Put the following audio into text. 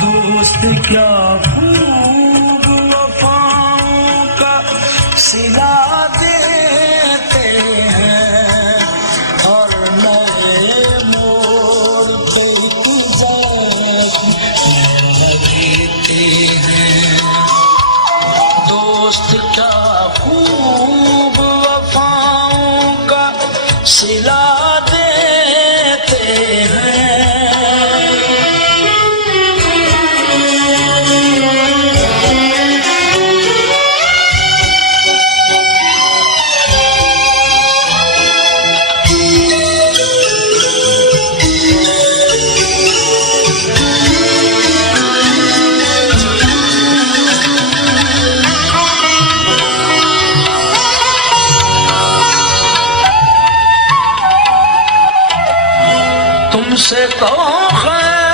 दोस्त क्या खूब वफाओं का सिला देते हैं और नए मोड़ पे लगते हैं। दोस्त क्या खूब वफाओं का सिला देते हैं। तुमसे कौन